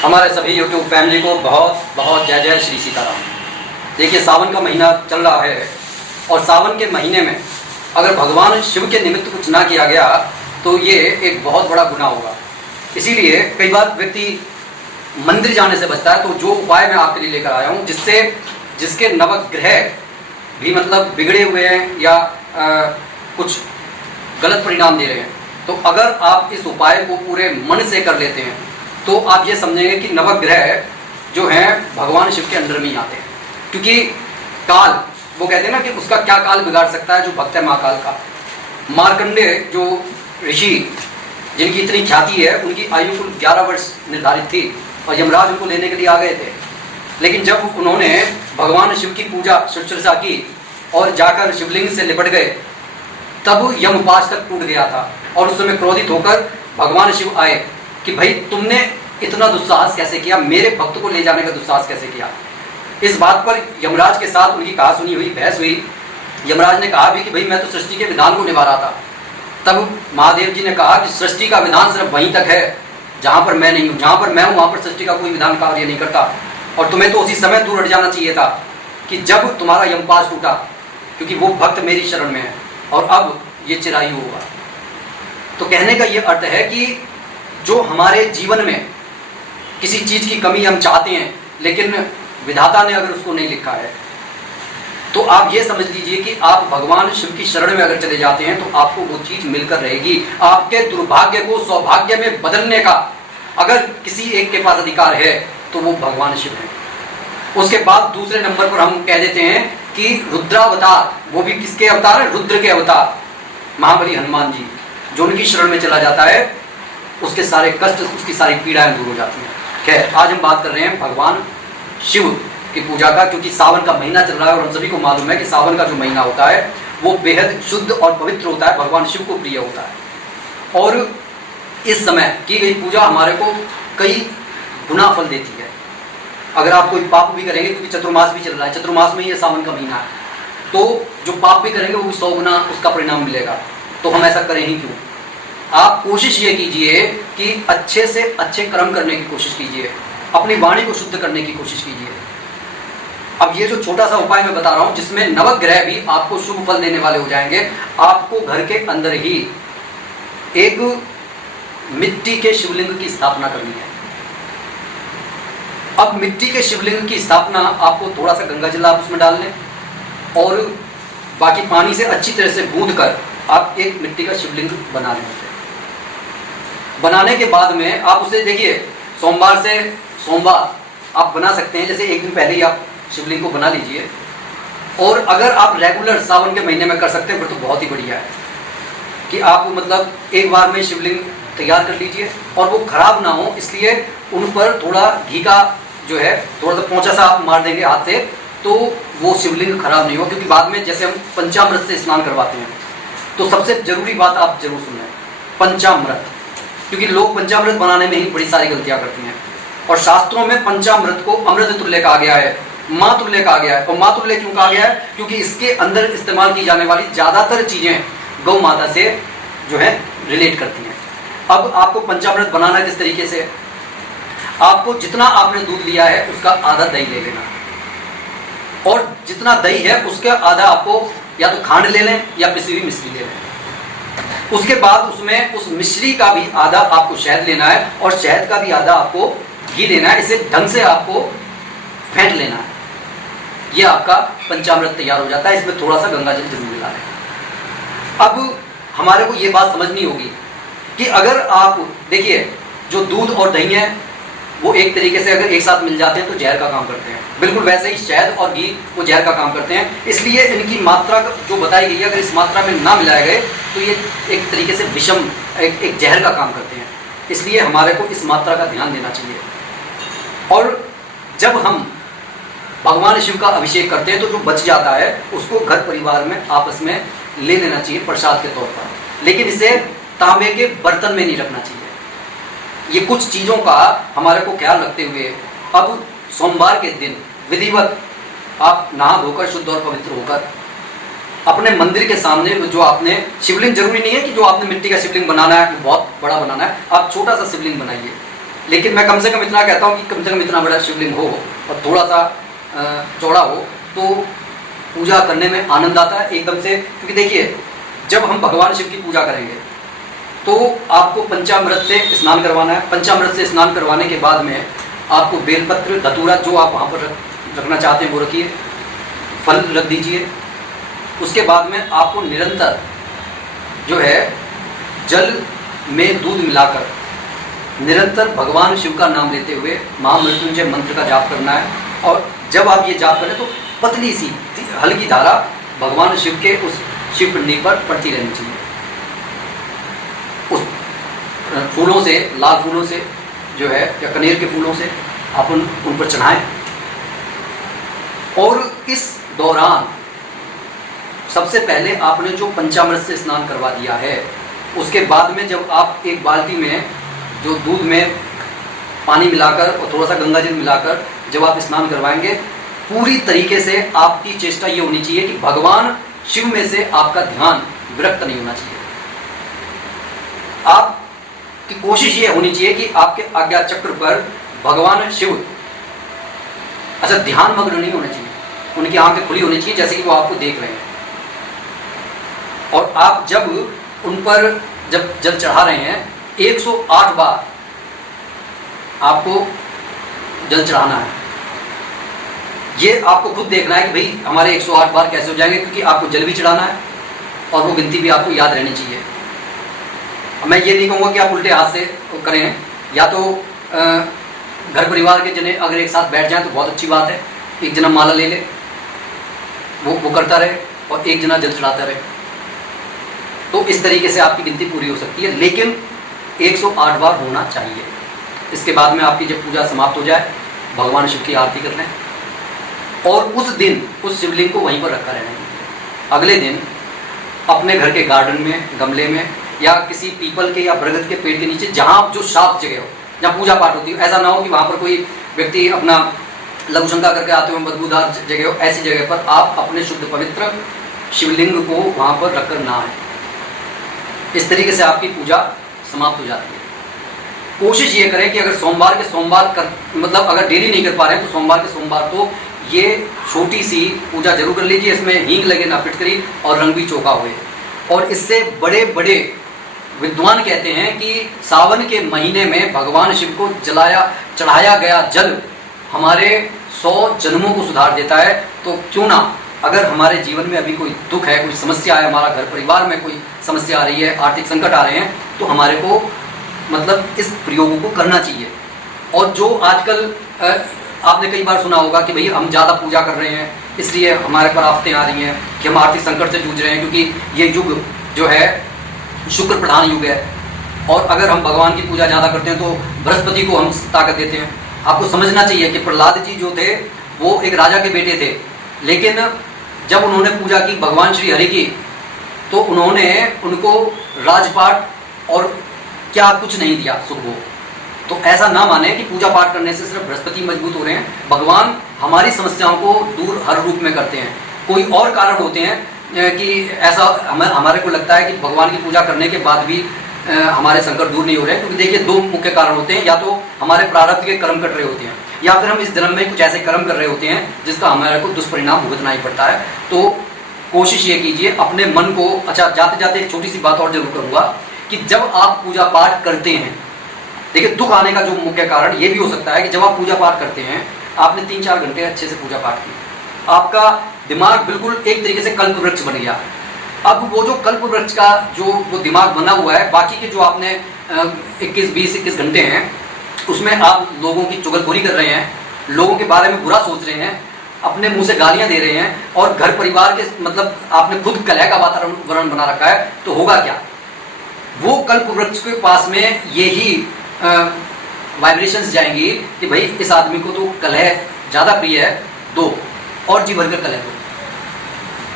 हमारे सभी YouTube family को बहुत बहुत जय जय श्री सीताराम। देखिए, सावन का महीना चल रहा है और सावन के महीने में अगर भगवान शिव के निमित्त कुछ ना किया गया तो ये एक बहुत बड़ा गुनाह होगा। इसीलिए कई बार व्यक्ति मंदिर जाने से बचता है। तो जो उपाय मैं आपके लिए लेकर आया हूँ, जिसके नवग्रह भी मतलब बिगड़े हुए हैं या कुछ गलत परिणाम दे रहे हैं, तो अगर आप इस उपाय को पूरे मन से कर लेते हैं तो आप ये समझेंगे कि नवग्रह जो हैं भगवान शिव के अंदर में ही आते हैं। क्योंकि काल, वो कहते हैं ना कि उसका क्या काल बिगाड़ सकता है जो भक्त है महाकाल का। मार्कंडेय जो ऋषि जिनकी इतनी ख्याति है, उनकी आयु कुल 11 वर्ष निर्धारित थी और यमराज उनको लेने के लिए आ गए थे। लेकिन जब उन्होंने भगवान शिव की पूजा शुश्रूषा की और जाकर शिवलिंग से लिपट गए, तब यमपाश तक टूट गया था। और उस समय क्रोधित होकर भगवान शिव आए कि भाई तुमने इतना दुस्साहस कैसे किया, मेरे भक्त को ले जाने का दुस्साहस कैसे किया। इस बात पर यमराज के साथ उनकी कहा सुनी हुई, बहस हुई। यमराज ने कहा भी कि भाई मैं तो सृष्टि के विधान को निभा रहा था। तब महादेव जी ने कहा कि सृष्टि का विधान सिर्फ वहीं तक है जहां पर मैं नहीं हूं। जहां पर मैं हूं वहां पर सृष्टि का कोई विधान कार्य नहीं करता। और तुम्हें तो उसी समय दूर हट जाना चाहिए था कि जब तुम्हारा यमपाश टूटा, क्योंकि वो भक्त मेरी शरण में है और अब ये चिरायु होगा। तो कहने का ये अर्थ है कि जो हमारे जीवन में किसी चीज की कमी हम चाहते हैं, लेकिन विधाता ने अगर उसको नहीं लिखा है, तो आप ये समझ लीजिए कि आप भगवान शिव की शरण में अगर चले जाते हैं तो आपको वो चीज मिलकर रहेगी। आपके दुर्भाग्य को सौभाग्य में बदलने का अगर किसी एक के पास अधिकार है तो वो भगवान शिव है। उसके बाद दूसरे नंबर पर हम कह देते हैं कि रुद्रावतार, वो भी किसके अवतार है? रुद्र के अवतार महाबली हनुमान जी। जो उनकी शरण में चला जाता है उसके सारे कष्ट, उसकी सारी पीड़ाएं दूर हो जाती हैं। खैर, आज हम बात कर रहे हैं भगवान शिव की पूजा का, क्योंकि सावन का महीना चल रहा है और हम सभी को मालूम है कि सावन का जो महीना होता है वो बेहद शुद्ध और पवित्र होता है, भगवान शिव को प्रिय होता है। और इस समय की गई पूजा हमारे को कई गुना फल देती है। अगर आप कोई पाप भी करेंगे, क्योंकि चतुर्मास भी चल रहा है, चतुर्मास में ही सावन का महीना है, तो जो पाप भी करेंगे वो 100 गुना उसका परिणाम मिलेगा। तो हम ऐसा करें ही क्यों? आप कोशिश ये कीजिए कि अच्छे से अच्छे कर्म करने की कोशिश कीजिए, अपनी वाणी को शुद्ध करने की कोशिश कीजिए। अब ये जो छोटा सा उपाय मैं बता रहा हूं, जिसमें नवग्रह भी आपको शुभ फल देने वाले हो जाएंगे। आपको घर के अंदर ही एक मिट्टी के शिवलिंग की स्थापना करनी है। अब मिट्टी के शिवलिंग की स्थापना आपको थोड़ा सा गंगा जल आप उसमें डाल लें और बाकी पानी से अच्छी तरह से गूंद कर आप एक मिट्टी का शिवलिंग बना लें। बनाने के बाद में आप उसे देखिए, सोमवार से सोमवार आप बना सकते हैं। जैसे एक दिन पहले ही आप शिवलिंग को बना लीजिए। और अगर आप रेगुलर सावन के महीने में कर सकते हैं फिर तो बहुत ही बढ़िया है कि आप मतलब एक बार में शिवलिंग तैयार कर लीजिए और वो खराब ना हो, इसलिए उन पर थोड़ा घी का जो है थोड़ा सा पोंछा सा आप मार देंगे हाथ से, तो वो शिवलिंग खराब नहीं हो। क्योंकि बाद में जैसे हम पंचामृत से स्नान करवाते हैं, तो सबसे जरूरी बात आप जरूर सुन लें, पंचामृत। क्योंकि लोग पंचामृत बनाने में ही बड़ी सारी गलतियां करती हैं और शास्त्रों में पंचामृत को अमृत तुल्य कहा गया है, माँ तुल्य कहा गया है। और माँ तुल्य क्यों कहा गया है? क्योंकि इसके अंदर इस्तेमाल की जाने वाली ज्यादातर चीजें गौ माता से जो है रिलेट करती हैं। अब आपको पंचामृत बनाना किस तरीके से? आपको जितना आपने दूध लिया है उसका आधा दही ले लेना, और जितना दही है उसका आधा आपको या तो खांड ले लें या पिसी हुई मिश्री ले लें। उसके बाद उसमें उस मिश्री का भी आधा आपको शहद लेना है और शहद का भी आधा आपको घी लेना है। इसे ढंग से आपको फेंट लेना है। ये आपका पंचामृत तैयार हो जाता है। इसमें थोड़ा सा गंगा जल जरूर मिला है। अब हमारे को ये बात समझनी होगी कि अगर आप देखिए, जो दूध और दही है वो एक तरीके से अगर एक साथ मिल जाते हैं तो जहर का काम करते हैं। बिल्कुल वैसे ही शहद और घी वो जहर का काम करते हैं। इसलिए इनकी मात्रा जो बताई गई है, अगर इस मात्रा में ना मिलाए गए तो ये एक तरीके से विषम एक जहर का काम करते हैं। इसलिए हमारे को इस मात्रा का ध्यान देना चाहिए। और जब हम भगवान शिव का अभिषेक करते हैं तो जो बच जाता है उसको घर परिवार में आपस में ले लेना चाहिए प्रसाद के तौर पर। लेकिन इसे तांबे के बर्तन में नहीं रखना चाहिए। ये कुछ चीज़ों का हमारे को ख्याल रखते हुए अब सोमवार के दिन विधिवत आप नहा धोकर शुद्ध और पवित्र होकर अपने मंदिर के सामने जो आपने शिवलिंग, जरूरी नहीं है कि जो आपने मिट्टी का शिवलिंग बनाना है बहुत बड़ा बनाना है, आप छोटा सा शिवलिंग बनाइए लेकिन मैं कम से कम इतना कहता हूँ कि कम से कम इतना बड़ा शिवलिंग हो और थोड़ा सा चौड़ा हो तो पूजा करने में आनंद आता है एकदम से। क्योंकि देखिए, जब हम भगवान शिव की पूजा करेंगे तो आपको पंचामृत से स्नान करवाना है। पंचामृत से स्नान करवाने के बाद में आपको बेलपत्र, धतूरा जो आप वहाँ पर रखना चाहते हैं वो रखिए, फल रख दीजिए। उसके बाद में आपको निरंतर जो है जल में दूध मिलाकर निरंतर भगवान शिव का नाम लेते हुए महामृत्युंजय मंत्र का जाप करना है। और जब आप ये जाप करें तो पतली सी हल्की धारा भगवान शिव के उस शिव पिंडी पर पड़ती रहनी चाहिए। उस फूलों से, लाल फूलों से जो है या कनेर के फूलों से आप उन पर चढ़ाएं। और इस दौरान सबसे पहले आपने जो पंचामृत से स्नान करवा दिया है, उसके बाद में जब आप एक बाल्टी में जो दूध में पानी मिलाकर और थोड़ा सा गंगा जल मिलाकर जब आप स्नान करवाएंगे, पूरी तरीके से आपकी चेष्टा ये होनी चाहिए कि भगवान शिव में से आपका ध्यान विरक्त नहीं होना चाहिए। आपकी कोशिश ये होनी चाहिए कि आपके आज्ञा चक्र पर भगवान शिव ध्यान मग्न नहीं होना चाहिए, उनकी आंखें खुली होनी चाहिए जैसे कि वो आपको देख रहे हैं। और आप जब उन पर जब जल चढ़ा रहे हैं 108 बार आपको जल चढ़ाना है। ये आपको खुद देखना है कि भाई हमारे 108 बार कैसे हो जाएंगे, क्योंकि आपको जल भी चढ़ाना है और वो गिनती भी आपको याद रहनी चाहिए। मैं ये नहीं कहूँगा कि आप उल्टे हाथ से करें, या तो घर परिवार के जने अगर एक साथ बैठ जाएं तो बहुत अच्छी बात है, एक जना माला ले ले, वो करता रहे और एक जना जल चढ़ाता रहे, तो इस तरीके से आपकी गिनती पूरी हो सकती है। लेकिन 108 बार होना चाहिए। इसके बाद में आपकी जब पूजा समाप्त हो जाए, भगवान शिव की आरती कर लें और उस दिन उस शिवलिंग को वहीं पर रखा रहना है। अगले दिन अपने घर के गार्डन में, गमले में या किसी पीपल के या बरगद के पेड़ के नीचे, जहाँ जो साफ जगह हो, जहाँ पूजा पाठ होती हो, ऐसा ना हो कि वहाँ पर कोई व्यक्ति अपना लघु शंका करके आते हुए बदबूदार जगह हो, ऐसी जगह पर आप अपने शुद्ध पवित्र शिवलिंग को वहाँ पर रखकर ना आए। इस तरीके से आपकी पूजा समाप्त हो जाती है। कोशिश ये करें कि अगर सोमवार के सोमवार मतलब अगर डेली नहीं कर पा रहे हैं तो सोमवार के सोमवार तो ये छोटी सी पूजा जरूर कर लीजिए। इसमें हींग लगे ना फिटकरी और रंग भी चौका हुए। और इससे बड़े बड़े विद्वान कहते हैं कि सावन के महीने में भगवान शिव को चढ़ाया गया जल हमारे 100 जन्मों को सुधार देता है। तो क्यों ना, अगर हमारे जीवन में अभी कोई दुख है, कोई समस्या है, हमारा घर परिवार में कोई समस्या आ रही है, आर्थिक संकट आ रहे हैं, तो हमारे को मतलब इस प्रयोग को करना चाहिए। और जो आजकल आपने कई बार सुना होगा कि भाई हम ज़्यादा पूजा कर रहे हैं इसलिए हमारे पर आफतें आ रही हैं, कि हम आर्थिक संकट से जूझ रहे हैं, क्योंकि ये युग जो है शुक्र प्रधान युग है। और अगर हम भगवान की पूजा ज़्यादा करते हैं तो बृहस्पति को हम ताकत देते हैं। आपको समझना चाहिए कि प्रहलाद जी जो थे वो एक राजा के बेटे थे, लेकिन जब उन्होंने पूजा की भगवान श्री हरि की तो उन्होंने उनको राजपाट और क्या कुछ नहीं दिया सुख भोग। तो ऐसा ना माने कि पूजा पाठ करने से सिर्फ बृहस्पति मजबूत हो रहे हैं। भगवान हमारी समस्याओं को दूर हर रूप में करते हैं। कोई और कारण होते हैं कि ऐसा हमारे को लगता है कि भगवान की पूजा करने के बाद भी हमारे संकट दूर नहीं हो रहे हैं। क्योंकि देखिए, 2 मुख्य कारण होते हैं, या तो हमारे प्रारब्ध के कर्म कट रहे होते हैं, या फिर हम इस जन्म में कुछ ऐसे कर्म कर रहे होते हैं जिसका हमारे को दुष्परिणाम भुगतना ही पड़ता है। तो कोशिश ये कीजिए अपने मन को। अच्छा, जाते जाते एक छोटी सी बात और जरूर करूँगा कि जब आप पूजा पाठ करते हैं, देखिए दुख आने का जो मुख्य कारण ये भी हो सकता है कि जब आप पूजा पाठ करते हैं, आपने 3-4 घंटे अच्छे से पूजा पाठ की, आपका दिमाग बिल्कुल एक तरीके से कल्प वृक्ष बन गया। अब वो जो कल्प वृक्ष का जो वो दिमाग बना हुआ है, बाकी के जो आपने 21 घंटे हैं उसमें आप लोगों की चुगलखोरी कर रहे हैं, लोगों के बारे में बुरा सोच रहे हैं, अपने मुंह से गालियां दे रहे हैं और घर परिवार के मतलब आपने खुद कलह का वातावरण बना रखा है, तो होगा क्या? वो कल्प वृक्ष के पास में यही वाइब्रेशंस जाएंगी कि भाई इस आदमी को तो कलह ज़्यादा प्रिय है, दो और जी भरकर कलह दो।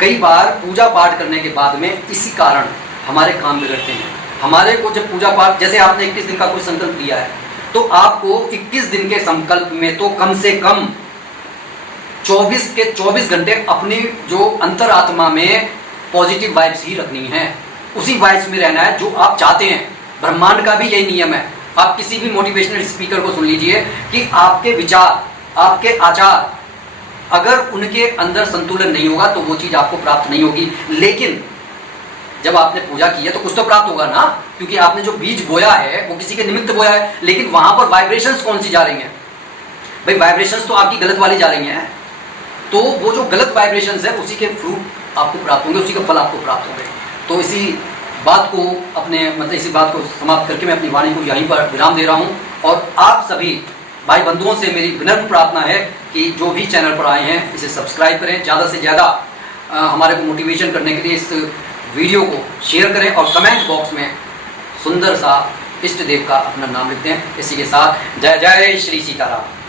कई बार पूजा पाठ करने के बाद में इसी कारण हमारे काम बिगड़ते हैं। हमारे को जब पूजा पाठ, जैसे आपने 21 दिन का कोई संकल्प लिया है, तो आपको 21 दिन के संकल्प में तो कम से कम 24 घंटे अपनी जो अंतरात्मा में पॉजिटिव वाइब्स ही रखनी है, उसी वाइब्स में रहना है जो आप चाहते हैं। ब्रह्मांड का भी यही नियम है। आप किसी भी मोटिवेशनल स्पीकर को सुन लीजिए कि आपके विचार, आपके आचार, अगर उनके अंदर संतुलन नहीं होगा तो वो चीज आपको प्राप्त नहीं होगी। लेकिन जब आपने पूजा की है तो कुछ तो प्राप्त होगा ना, क्योंकि आपने जो बीज बोया है वो किसी के निमित्त बोया है। लेकिन वहां पर वाइब्रेशंस कौन सी जा रही हैं भाई? वाइब्रेशंस तो आपकी गलत वाली जा रही हैं। तो वो जो गलत वाइब्रेशंस है उसी के फ्रूट आपको प्राप्त होंगे, उसी के फल आपको प्राप्त होंगे। तो इसी बात को इसी बात को समाप्त करके मैं अपनी वाणी को यहीं पर विराम दे रहा हूं। और आप सभी भाई बंधुओं से मेरी विनम्र प्रार्थना है कि जो भी चैनल पर आए हैं इसे सब्सक्राइब करें, ज़्यादा से ज़्यादा हमारे को मोटिवेशन करने के लिए इस वीडियो को शेयर करें और कमेंट बॉक्स में सुंदर सा इष्ट देव का अपना नाम लिखते हैं। इसी के साथ जय जय श्री सीताराम।